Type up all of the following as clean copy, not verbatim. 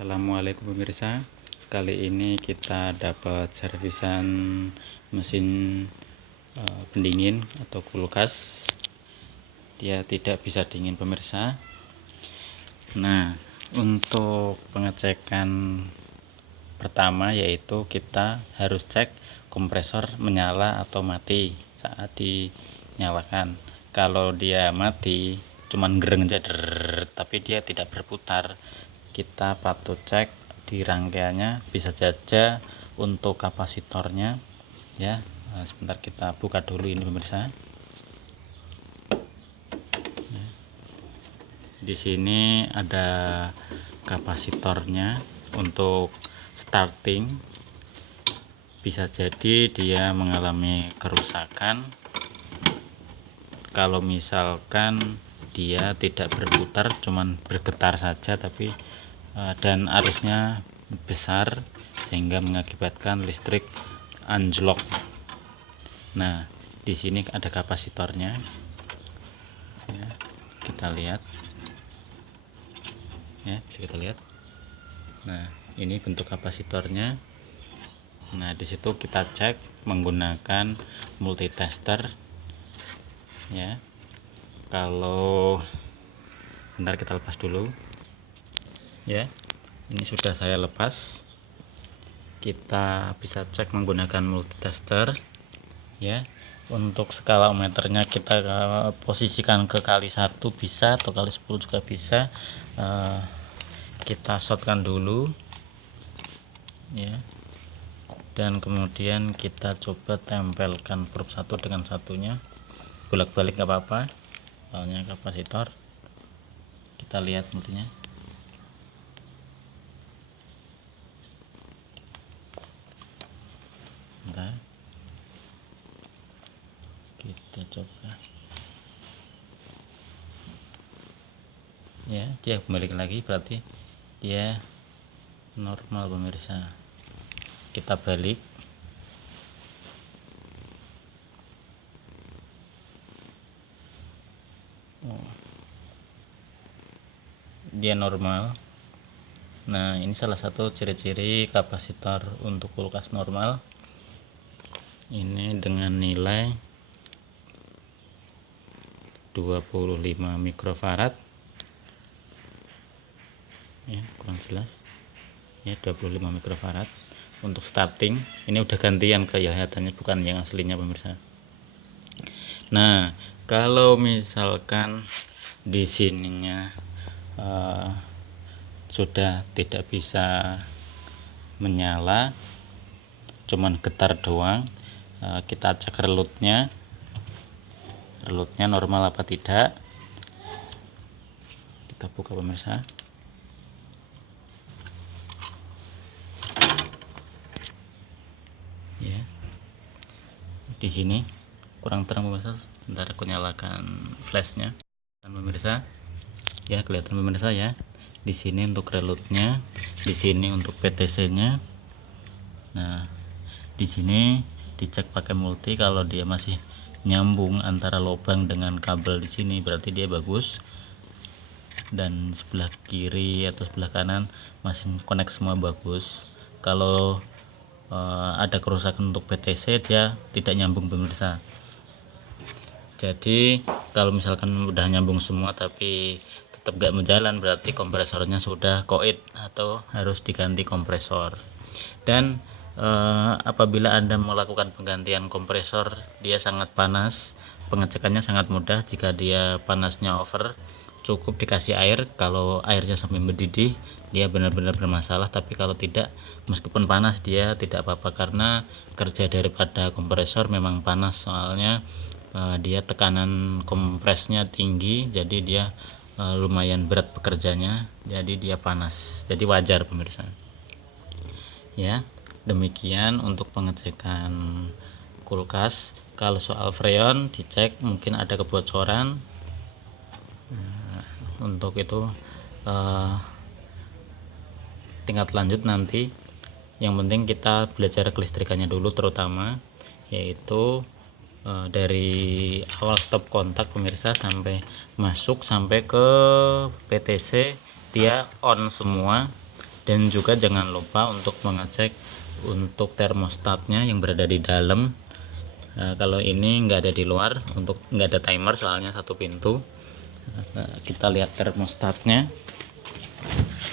Assalamualaikum pemirsa. Kali ini kita dapat servisan mesin pendingin atau kulkas. Dia tidak bisa dingin pemirsa. Nah, untuk pengecekan pertama yaitu kita harus cek kompresor menyala atau mati saat dinyalakan. Kalau dia mati cuman gereng aja tapi dia tidak berputar, kita patut cek di rangkaiannya, bisa saja untuk kapasitornya ya. Sebentar kita buka dulu ini pemirsa. Di sini ada kapasitornya untuk starting. Bisa jadi dia mengalami kerusakan kalau misalkan dia tidak berputar, cuman bergetar saja tapi dan arusnya besar sehingga mengakibatkan listrik anjlok. Nah, di sini ada kapasitornya ya, kita lihat ya, bisa kita lihat. Nah, ini bentuk kapasitornya. Nah, di situ kita cek menggunakan multitester ya. Kalau bentar kita lepas dulu ya, ini sudah saya lepas. Kita bisa cek menggunakan multitester ya. Untuk skala ohmmeternya kita posisikan ke kali 1 bisa, atau kali 10 juga bisa. Kita shortkan dulu ya, dan kemudian kita coba tempelkan probe satu dengan satunya, bolak-balik nggak apa-apa soalnya kapasitor. Kita lihat multinya. Bentar, kita coba ya, dia kembali lagi, berarti dia normal pemirsa. Kita balik. Dia normal. Nah, ini salah satu ciri-ciri kapasitor untuk kulkas normal. Ini dengan nilai 25 mikrofarad ya, kurang jelas ya, 25 mikrofarad untuk starting. Ini udah gantian kelihatannya, bukan yang aslinya pemirsa. Nah, kalau misalkan di sininya sudah tidak bisa menyala, cuman getar doang, kita cek relutnya normal apa tidak. Kita buka pemirsa ya. Di sini kurang terang pemirsa, bentar aku nyalakan flashnya dan pemirsa ya, kelihatan pemirsa ya. Di sini untuk relutnya, di sini untuk PTC-nya. Nah, di sini dicek pakai multi. Kalau dia masih nyambung antara lubang dengan kabel di sini, berarti dia bagus. Dan sebelah kiri atau sebelah kanan masih connect semua bagus. Kalau ada kerusakan untuk PTC, dia tidak nyambung pemirsa. Jadi kalau misalkan udah nyambung semua tapi tetap gak menjalan, berarti kompresornya sudah koit atau harus diganti kompresor. Dan apabila Anda melakukan penggantian kompresor, dia sangat panas, pengecekannya sangat mudah. Jika dia panasnya over, cukup dikasih air. Kalau airnya sampai mendidih, dia benar-benar bermasalah. Tapi kalau tidak, meskipun panas, dia tidak apa-apa, karena kerja daripada kompresor memang panas. Soalnya dia tekanan kompresnya tinggi, jadi dia lumayan berat pekerjanya, jadi dia panas, jadi wajar pemirsa ya. Demikian untuk pengecekan kulkas. Kalau soal freon, dicek mungkin ada kebocoran. Untuk itu tingkat lanjut nanti. Yang penting kita belajar kelistrikannya dulu, terutama yaitu dari awal stop kontak pemirsa sampai masuk sampai ke PTC, dia on semua Dan juga jangan lupa untuk mengecek untuk termostatnya yang berada di dalam. Kalau ini nggak ada di luar, untuk nggak ada timer soalnya satu pintu. Kita lihat termostatnya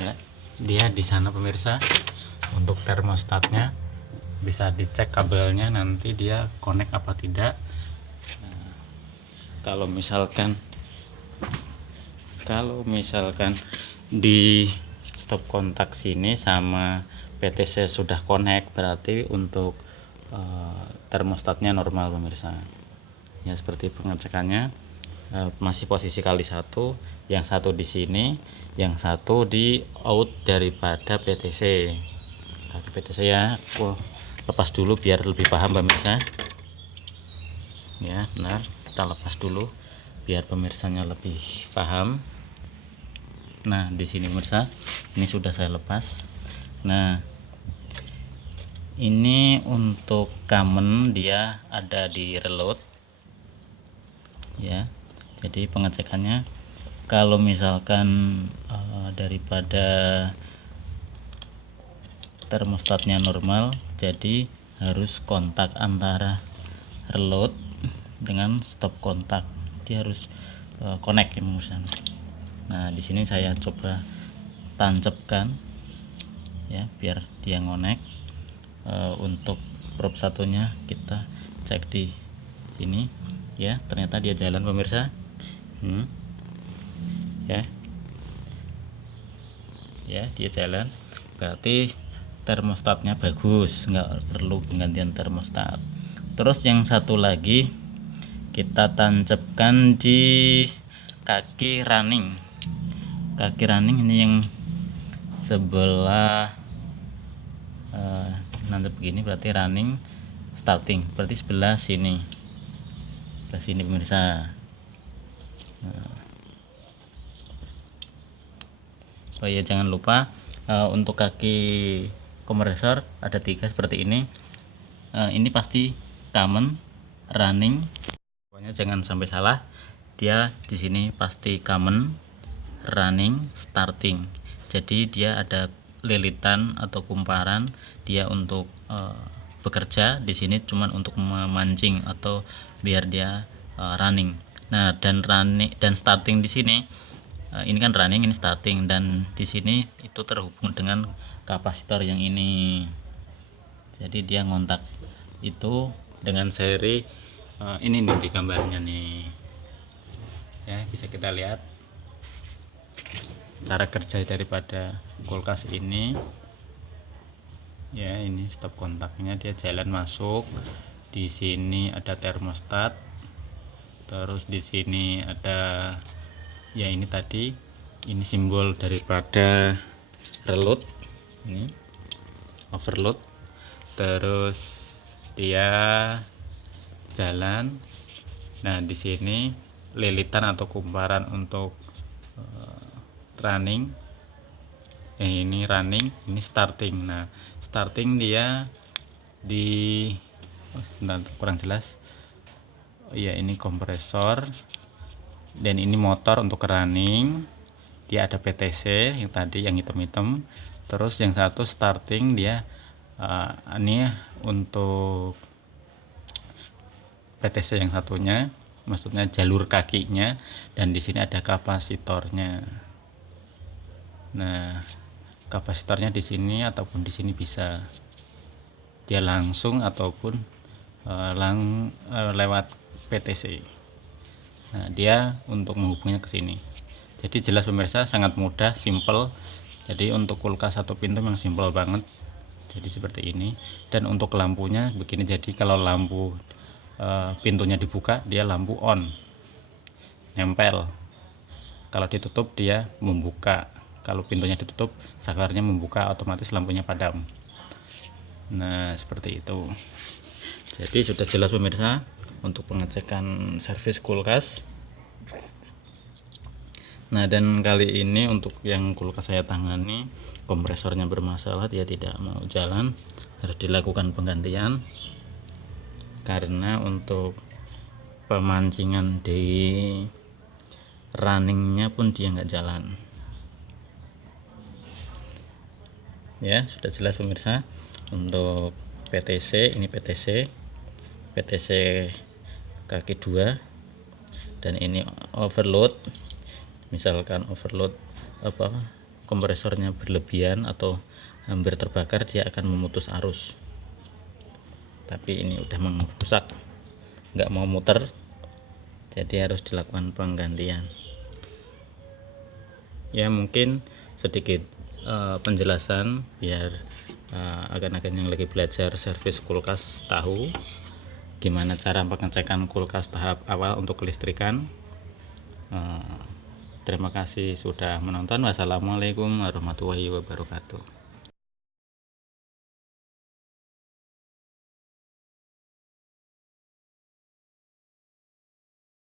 ya, dia di sana pemirsa. Untuk termostatnya bisa dicek kabelnya, nanti dia connect apa tidak. Kalau misalkan di stop kontak sini sama PTC sudah connect, berarti untuk termostatnya normal pemirsa ya. Seperti pengecekannya, masih posisi kali satu, yang satu di sini, yang satu di out daripada PTC. Kaki PTC ya, lepas dulu biar lebih paham pemirsa ya. Benar, kita lepas dulu biar pemirsanya lebih paham. Nah, di sini pemirsa, ini sudah saya lepas. Nah, ini untuk common dia ada di reload ya. Jadi pengecekannya, kalau misalkan daripada termostatnya normal, jadi harus kontak antara reload dengan stop kontak, dia harus connect ya pemirsa. Nah, di sini saya coba tancapkan ya biar dia ngonek. Untuk prop satunya kita cek di sini ya, ternyata dia jalan pemirsa. Ya dia jalan, berarti termostatnya bagus, nggak perlu penggantian termostat. Terus yang satu lagi kita tancapkan di kaki running ini yang sebelah nanti begini, berarti running starting, berarti sebelah sini pemirsa. Oh ya, jangan lupa untuk kaki kompresor ada 3 seperti ini. Ini pasti common, running, pokoknya jangan sampai salah. Dia di sini pasti common, running, starting. Jadi dia ada lilitan atau kumparan, dia untuk bekerja. Di sini cuman untuk memancing atau biar dia running. Nah, dan running dan starting di sini, ini kan running, ini starting, dan di sini itu terhubung dengan kapasitor yang ini. Jadi dia ngontak itu dengan seri ini nih di gambarnya nih ya, bisa kita lihat cara kerja daripada kulkas ini ya. Ini stop kontaknya, dia jalan masuk. Di sini ada termostat, terus di sini ada ya, ini tadi ini simbol daripada reload, ini overload. Terus dia jalan. Nah, di sini lilitan atau kumparan untuk running. Ini running, ini starting. Nah, starting dia di kurang jelas. Ya, ini kompresor dan ini motor untuk running. Dia ada PTC yang tadi yang hitam-hitam. Terus yang satu starting, dia ini untuk PTC yang satunya, maksudnya jalur kakinya, dan di sini ada kapasitornya. Nah, kapasitornya di sini ataupun di sini bisa dia langsung ataupun lewat PTC. Nah, dia untuk menghubungnya ke sini. Jadi jelas pemirsa, sangat mudah, simple. Jadi untuk kulkas satu pintu memang simple banget. Jadi seperti ini. Dan untuk lampunya begini, jadi kalau lampu pintunya dibuka, dia lampu on, nempel. Kalau ditutup dia membuka. Kalau pintunya ditutup, saklarnya membuka, otomatis lampunya padam. Nah, seperti itu. Jadi sudah jelas pemirsa untuk pengecekan servis kulkas. Nah, dan kali ini untuk yang kulkas saya tangani, kompresornya bermasalah, dia tidak mau jalan, harus dilakukan penggantian karena untuk pemancingan di runningnya pun dia nggak jalan. Ya, sudah jelas pemirsa. Untuk PTC, ini PTC kaki 2, dan ini overload. Misalkan overload kompresornya berlebihan atau hampir terbakar, dia akan memutus arus. Tapi ini udah merusak, nggak mau muter, jadi harus dilakukan penggantian. Ya, mungkin sedikit penjelasan biar agen-agen yang lagi belajar servis kulkas tahu gimana cara pengecekan kulkas tahap awal untuk kelistrikan. Terima kasih sudah menonton. Wassalamualaikum warahmatullahi wabarakatuh.